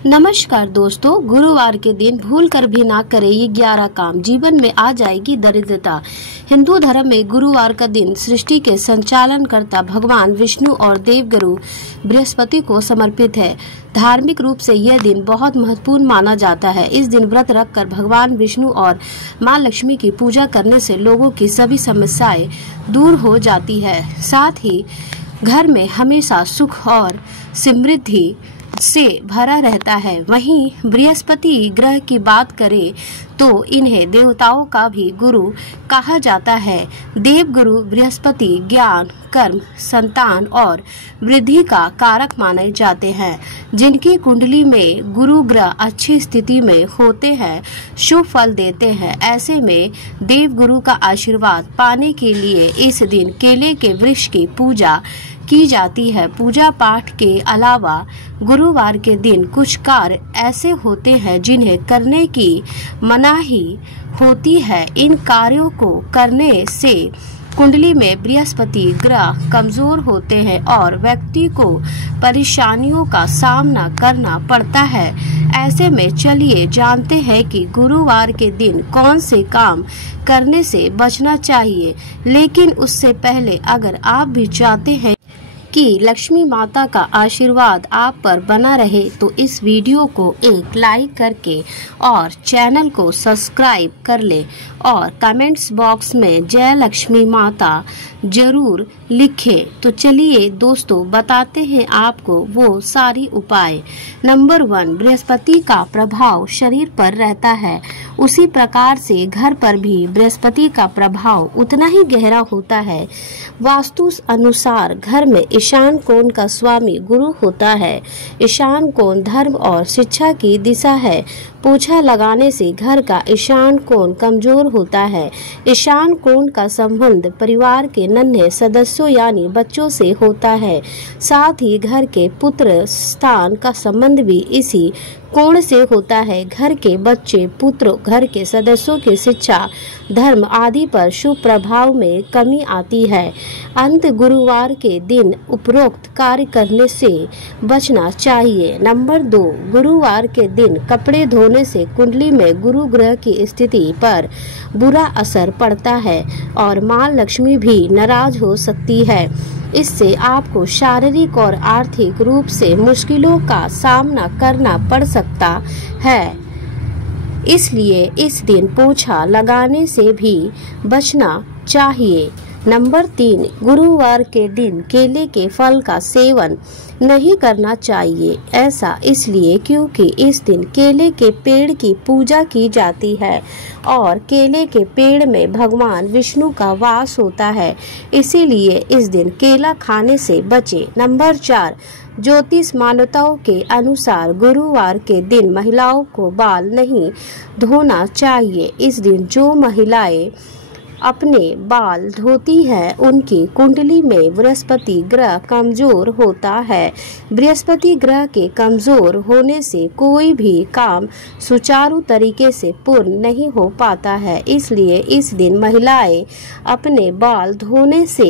नमस्कार दोस्तों, गुरुवार के दिन भूल कर भी ना करें ये 11 काम, जीवन में आ जाएगी दरिद्रता। हिंदू धर्म में गुरुवार का दिन सृष्टि के संचालन करता भगवान विष्णु और देवगुरु बृहस्पति को समर्पित है। धार्मिक रूप से यह दिन बहुत महत्वपूर्ण माना जाता है। इस दिन व्रत रखकर भगवान विष्णु और माँ लक्ष्मी की पूजा करने से लोगों की सभी समस्याएं दूर हो जाती है। साथ ही घर में हमेशा सुख और समृद्धि से भरा रहता है। वहीं बृहस्पति ग्रह की बात करें तो इन्हें देवताओं का भी गुरु कहा जाता है। देवगुरु बृहस्पति ज्ञान, कर्म, संतान और वृद्धि का कारक माने जाते हैं। जिनकी कुंडली में गुरु ग्रह अच्छी स्थिति में होते हैं, शुभ फल देते हैं। ऐसे में देवगुरु का आशीर्वाद पाने के लिए इस दिन केले के वृक्ष की पूजा की जाती है। पूजा पाठ के अलावा गुरुवार के दिन कुछ कार्य ऐसे होते हैं जिन्हें करने की मनाही होती है। इन कार्यों को करने से कुंडली में बृहस्पति ग्रह कमजोर होते हैं और व्यक्ति को परेशानियों का सामना करना पड़ता है। ऐसे में चलिए जानते हैं कि गुरुवार के दिन कौन से काम करने से बचना चाहिए। लेकिन उससे पहले अगर आप भी चाहते हैं कि लक्ष्मी माता का आशीर्वाद आप पर बना रहे तो इस वीडियो को एक लाइक करके और चैनल को सब्सक्राइब कर ले और कमेंट्स बॉक्स में जय लक्ष्मी माता जरूर लिखें। तो चलिए दोस्तों बताते हैं आपको वो सारी उपाय। नंबर 1, बृहस्पति का प्रभाव शरीर पर रहता है, उसी प्रकार से घर पर भी बृहस्पति का प्रभाव उतना ही गहरा होता है। वास्तु अनुसार घर में ईशान कोण का स्वामी गुरु होता है। ईशान कोण धर्म और शिक्षा की दिशा है। पोछा लगाने से घर का ईशान कोण कमजोर होता है। ईशान कोण का संबंध परिवार के नन्हे सदस्यों यानी बच्चों से होता है। साथ ही घर के पुत्र स्थान का संबंध भी इसी कोण से होता है। घर के बच्चे, पुत्र, घर के सदस्यों की शिक्षा, धर्म आदि पर शुभ प्रभाव में कमी आती है। अंत गुरुवार के दिन उपरोक्त कार्य करने से बचना चाहिए। नंबर 2, गुरुवार के दिन कपड़े धोने से कुंडली में गुरु ग्रह की स्थिति पर बुरा असर पड़ता है और माँ लक्ष्मी भी नाराज हो सकती है। इससे आपको शारीरिक और आर्थिक रूप से मुश्किलों का सामना करना पड़ सकता है। इसलिए इस दिन पोछा लगाने से भी बचना चाहिए। नंबर 3, गुरुवार के दिन केले के फल का सेवन नहीं करना चाहिए। ऐसा इसलिए क्योंकि इस दिन केले के पेड़ की पूजा की जाती है और केले के पेड़ में भगवान विष्णु का वास होता है। इसीलिए इस दिन केला खाने से बचे। नंबर 4, ज्योतिष मान्यताओं के अनुसार गुरुवार के दिन महिलाओं को बाल नहीं धोना चाहिए। इस दिन जो महिलाएं अपने बाल धोती है उनकी कुंडली में बृहस्पति ग्रह कमजोर होता है। बृहस्पति ग्रह के कमजोर होने से कोई भी काम सुचारू तरीके से पूर्ण नहीं हो पाता है। इसलिए इस दिन महिलाएं अपने बाल धोने से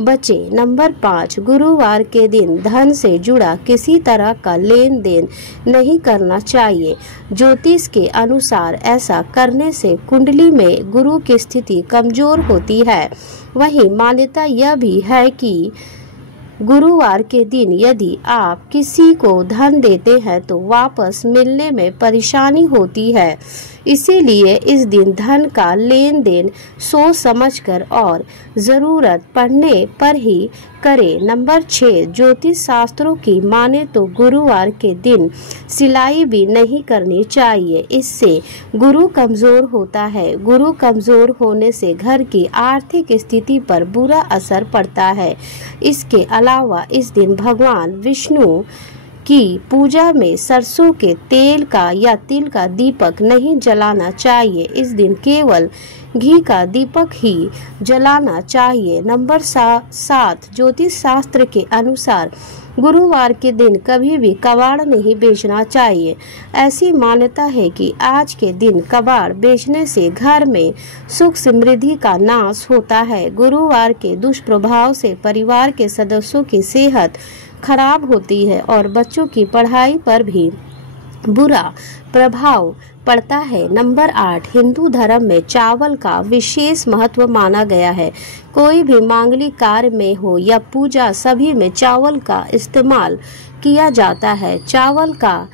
बचे। नंबर 5, गुरुवार के दिन धन से जुड़ा किसी तरह का लेन देन नहीं करना चाहिए। ज्योतिष के अनुसार ऐसा करने से कुंडली में गुरु की स्थिति कमजोर होती है। वहीं मान्यता यह भी है कि गुरुवार के दिन यदि आप किसी को धन देते हैं तो वापस मिलने में परेशानी होती है। इसीलिए इस दिन धन का लेन देन सोच समझकर और जरूरत पड़ने पर ही करें। नंबर 6, ज्योतिष शास्त्रों की माने तो गुरुवार के दिन सिलाई भी नहीं करनी चाहिए। इससे गुरु कमजोर होता है। गुरु कमजोर होने से घर की आर्थिक स्थिति पर बुरा असर पड़ता है। इसके अलावा इस दिन भगवान विष्णु की पूजा में सरसों के तेल का या तिल का दीपक नहीं जलाना चाहिए। इस दिन केवल घी का दीपक ही जलाना चाहिए। नंबर 7, ज्योतिष शास्त्र के अनुसार गुरुवार के दिन कभी भी कबाड़ नहीं बेचना चाहिए। ऐसी मान्यता है कि आज के दिन कबाड़ बेचने से घर में सुख समृद्धि का नाश होता है। गुरुवार के दुष्प्रभाव से परिवार के सदस्यों की सेहत खराब होती है और बच्चों की पढ़ाई पर भी बुरा प्रभाव पड़ता है। नंबर 8, हिंदू धर्म में चावल का विशेष महत्व माना गया है। कोई भी मांगलिक कार्य में हो या पूजा, सभी में चावल का इस्तेमाल किया जाता है। चावल का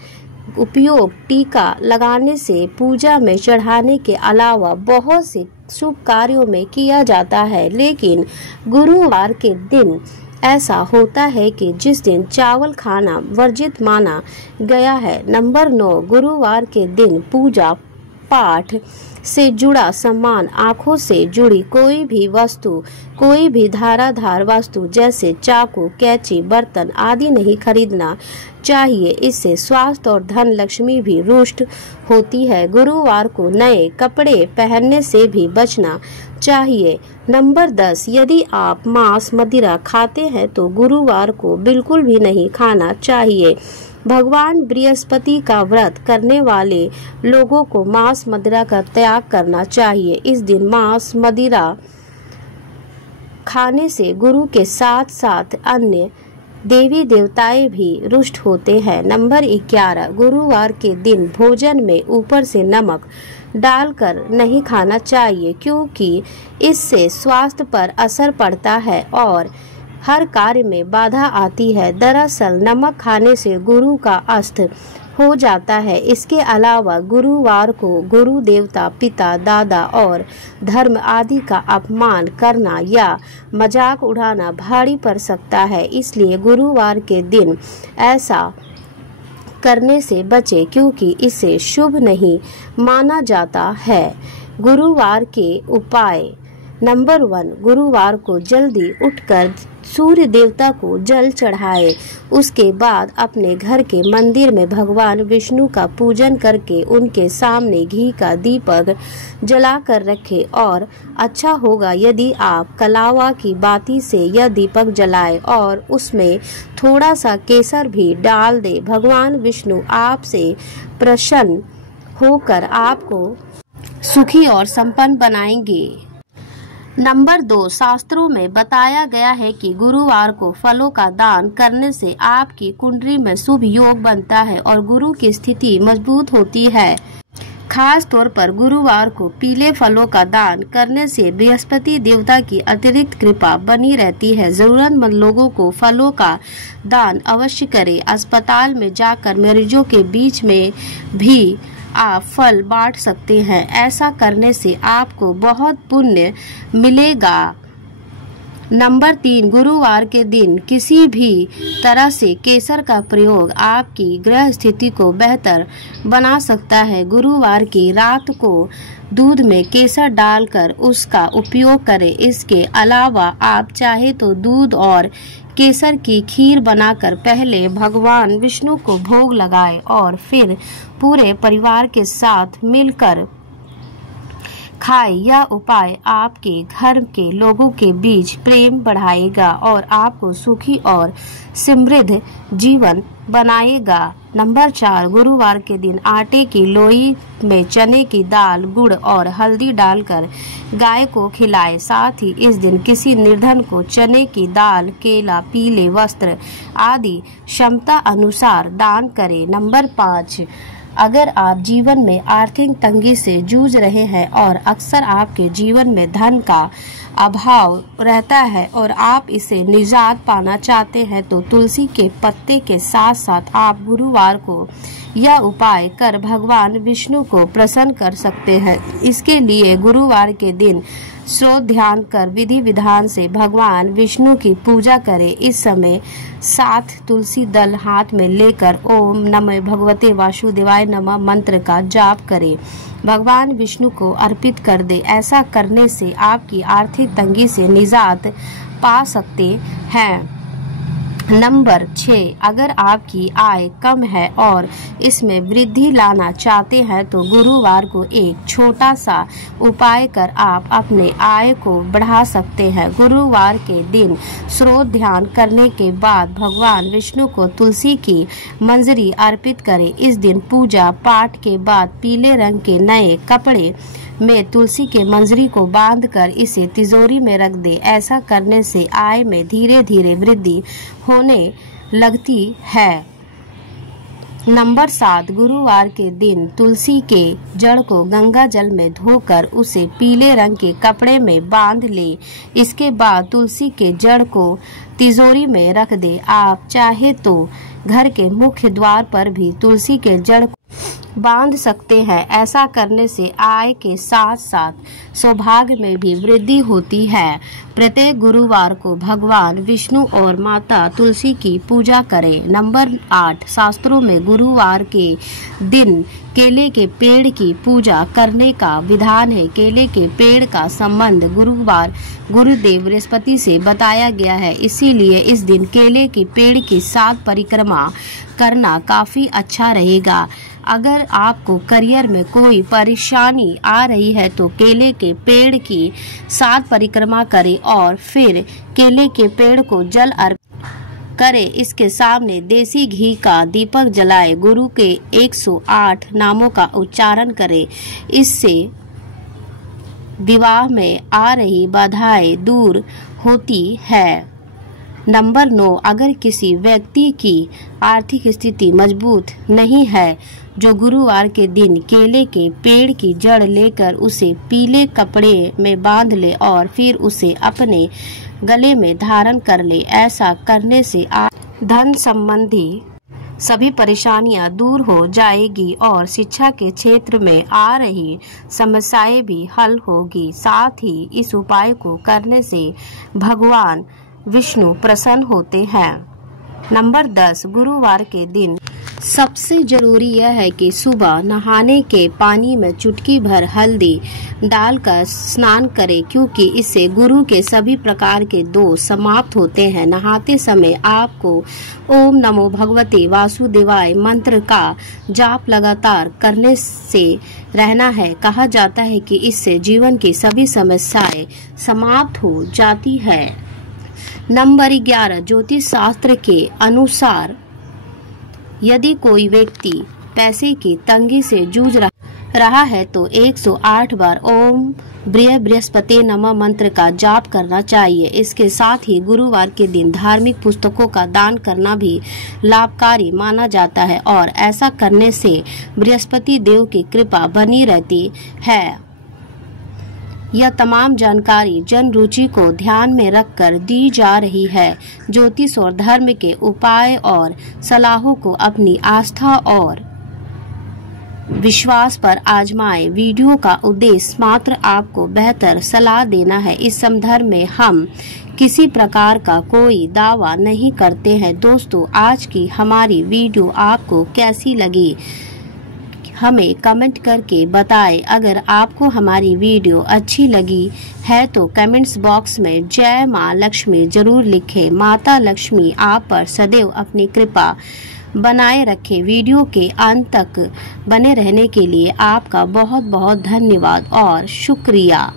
उपयोग टीका लगाने से, पूजा में चढ़ाने के अलावा बहुत से शुभ कार्यों में किया जाता है। लेकिन गुरुवार के दिन ऐसा होता है कि जिस दिन चावल खाना वर्जित माना गया है। नंबर 9, गुरुवार के दिन पूजा पाठ से जुड़ा सामान, आँखों से जुड़ी कोई भी वस्तु, कोई भी धाराधार वस्तु जैसे चाकू, कैंची, बर्तन आदि नहीं खरीदना चाहिए। इससे स्वास्थ्य और धन लक्ष्मी भी रुष्ट होती है। गुरुवार को नए कपड़े पहनने से भी बचना चाहिए। नंबर 10, यदि आप मांस मदिरा खाते हैं तो गुरुवार को बिल्कुल भी नहीं खाना चाहिए। भगवान बृहस्पति का व्रत करने वाले लोगों को मांस मदिरा का त्याग करना चाहिए। इस दिन मांस मदिरा खाने से गुरु के साथ साथ अन्य देवी देवताएं भी रुष्ट होते हैं। नंबर 11, गुरुवार के दिन भोजन में ऊपर से नमक डालकर नहीं खाना चाहिए, क्योंकि इससे स्वास्थ्य पर असर पड़ता है और हर कार्य में बाधा आती है। दरअसल नमक खाने से गुरु का अस्त हो जाता है। इसके अलावा गुरुवार को गुरु देवता, पिता, दादा और धर्म आदि का अपमान करना या मजाक उड़ाना भारी पड़ सकता है। इसलिए गुरुवार के दिन ऐसा करने से बचे, क्योंकि इसे शुभ नहीं माना जाता है। गुरुवार के उपाय। नंबर 1, गुरुवार को जल्दी उठकर सूर्य देवता को जल चढ़ाए। उसके बाद अपने घर के मंदिर में भगवान विष्णु का पूजन करके उनके सामने घी का दीपक जलाकर रखें। और अच्छा होगा यदि आप कलावा की बाती से यह दीपक जलाएं और उसमें थोड़ा सा केसर भी डाल दें। भगवान विष्णु आपसे प्रसन्न होकर आपको सुखी और संपन्न बनाएंगे। नंबर 2, शास्त्रों में बताया गया है कि गुरुवार को फलों का दान करने से आपकी कुंडली में शुभ योग बनता है और गुरु की स्थिति मजबूत होती है। खास तौर पर गुरुवार को पीले फलों का दान करने से बृहस्पति देवता की अतिरिक्त कृपा बनी रहती है। जरूरतमंद लोगों को फलों का दान अवश्य करें। अस्पताल में जाकर मरीजों के बीच में भी आप फल बांट सकते हैं। ऐसा करने से आपको बहुत पुण्य मिलेगा। नंबर 3, गुरुवार के दिन किसी भी तरह से केसर का प्रयोग आपकी ग्रह स्थिति को बेहतर बना सकता है। गुरुवार की रात को दूध में केसर डालकर उसका उपयोग करें। इसके अलावा आप चाहे तो दूध और केसर की खीर बनाकर पहले भगवान विष्णु को भोग लगाएं और फिर पूरे परिवार के साथ मिलकर खाएं। यह उपाय आपके घर के लोगों के बीच प्रेम बढ़ाएगा और आपको सुखी और समृद्ध जीवन बनाएगा। नंबर 4, गुरुवार के दिन आटे की लोई में चने की दाल, गुड़ और हल्दी डालकर गाय को खिलाएं। साथ ही इस दिन किसी निर्धन को चने की दाल, केला, पीले वस्त्र आदि क्षमता अनुसार दान करें। नंबर 5, अगर आप जीवन में आर्थिक तंगी से जूझ रहे हैं और अक्सर आपके जीवन में धन का अभाव रहता है और आप इसे निजात पाना चाहते हैं तो तुलसी के पत्ते के साथ साथ आप गुरुवार को यह उपाय कर भगवान विष्णु को प्रसन्न कर सकते हैं। इसके लिए गुरुवार के दिन स्रोत ध्यान कर विधि विधान से भगवान विष्णु की पूजा करें। इस समय 7 तुलसी दल हाथ में लेकर ओम नमः भगवते वासुदेवाय नमः मंत्र का जाप करें। भगवान विष्णु को अर्पित कर दे। ऐसा करने से आपकी आर्थिक तंगी से निजात पा सकते हैं। नंबर 6, अगर आपकी आय कम है और इसमें वृद्धि लाना चाहते हैं तो गुरुवार को एक छोटा सा उपाय कर आप अपने आय को बढ़ा सकते हैं। गुरुवार के दिन स्रोत ध्यान करने के बाद भगवान विष्णु को तुलसी की मंजरी अर्पित करें। इस दिन पूजा पाठ के बाद पीले रंग के नए कपड़े में तुलसी के मंजरी को बांधकर इसे तिजोरी में रख दे। ऐसा करने से आय में धीरे धीरे वृद्धि होने लगती है। नंबर 7, गुरुवार के दिन तुलसी के जड़ को गंगा जल में धोकर उसे पीले रंग के कपड़े में बांध ले। इसके बाद तुलसी के जड़ को तिजोरी में रख दे। आप चाहे तो घर के मुख्य द्वार पर भी तुलसी के जड़ को बांध सकते हैं। ऐसा करने से आय के साथ साथ सौभाग्य में भी वृद्धि होती है। प्रत्येक गुरुवार को भगवान विष्णु और माता तुलसी की पूजा करें। नंबर 8, शास्त्रों में गुरुवार के दिन केले के पेड़ की पूजा करने का विधान है। केले के पेड़ का संबंध गुरुवार गुरुदेव बृहस्पति से बताया गया है, इसीलिए इस दिन केले के पेड़ की 7 परिक्रमा करना काफी अच्छा रहेगा। अगर आपको करियर में कोई परेशानी आ रही है तो केले के पेड़ की 7 परिक्रमा करें और फिर केले के पेड़ को जल अर्पित करें। इसके सामने देसी घी का दीपक जलाए। गुरु के 108 नामों का उच्चारण करें। इससे विवाह में आ रही बाधाएं दूर होती है। नंबर 9, अगर किसी व्यक्ति की आर्थिक स्थिति मजबूत नहीं है, जो गुरुवार के दिन केले के पेड़ की जड़ लेकर उसे पीले कपड़े में बांध ले और फिर उसे अपने गले में धारण कर ले। ऐसा करने से धन संबंधी सभी परेशानियां दूर हो जाएगी और शिक्षा के क्षेत्र में आ रही समस्याएं भी हल होगी। साथ ही इस उपाय को करने से भगवान विष्णु प्रसन्न होते हैं। नंबर 10, गुरुवार के दिन सबसे जरूरी यह है कि सुबह नहाने के पानी में चुटकी भर हल्दी डालकर स्नान करें, क्योंकि इससे गुरु के सभी प्रकार के दोष समाप्त होते हैं। नहाते समय आपको ओम नमो भगवते वासुदेवाय मंत्र का जाप लगातार करने से रहना है। कहा जाता है कि इससे जीवन की सभी समस्याएं समाप्त हो जाती है। नंबर 11, ज्योतिष शास्त्र के अनुसार यदि कोई व्यक्ति पैसे की तंगी से जूझ रहा है तो 108 बार ओम बृहस्पति नमः मंत्र का जाप करना चाहिए। इसके साथ ही गुरुवार के दिन धार्मिक पुस्तकों का दान करना भी लाभकारी माना जाता है और ऐसा करने से बृहस्पति देव की कृपा बनी रहती है। यह तमाम जानकारी जन रुचि को ध्यान में रखकर दी जा रही है। ज्योतिष और धर्म के उपाय और सलाहों को अपनी आस्था और विश्वास पर आजमाएं। वीडियो का उद्देश्य मात्र आपको बेहतर सलाह देना है। इस संदर्भ में हम किसी प्रकार का कोई दावा नहीं करते हैं। दोस्तों, आज की हमारी वीडियो आपको कैसी लगी हमें कमेंट करके बताएं। अगर आपको हमारी वीडियो अच्छी लगी है तो कमेंट्स बॉक्स में जय माँ लक्ष्मी जरूर लिखें। माता लक्ष्मी आप पर सदैव अपनी कृपा बनाए रखें। वीडियो के अंत तक बने रहने के लिए आपका बहुत बहुत धन्यवाद और शुक्रिया।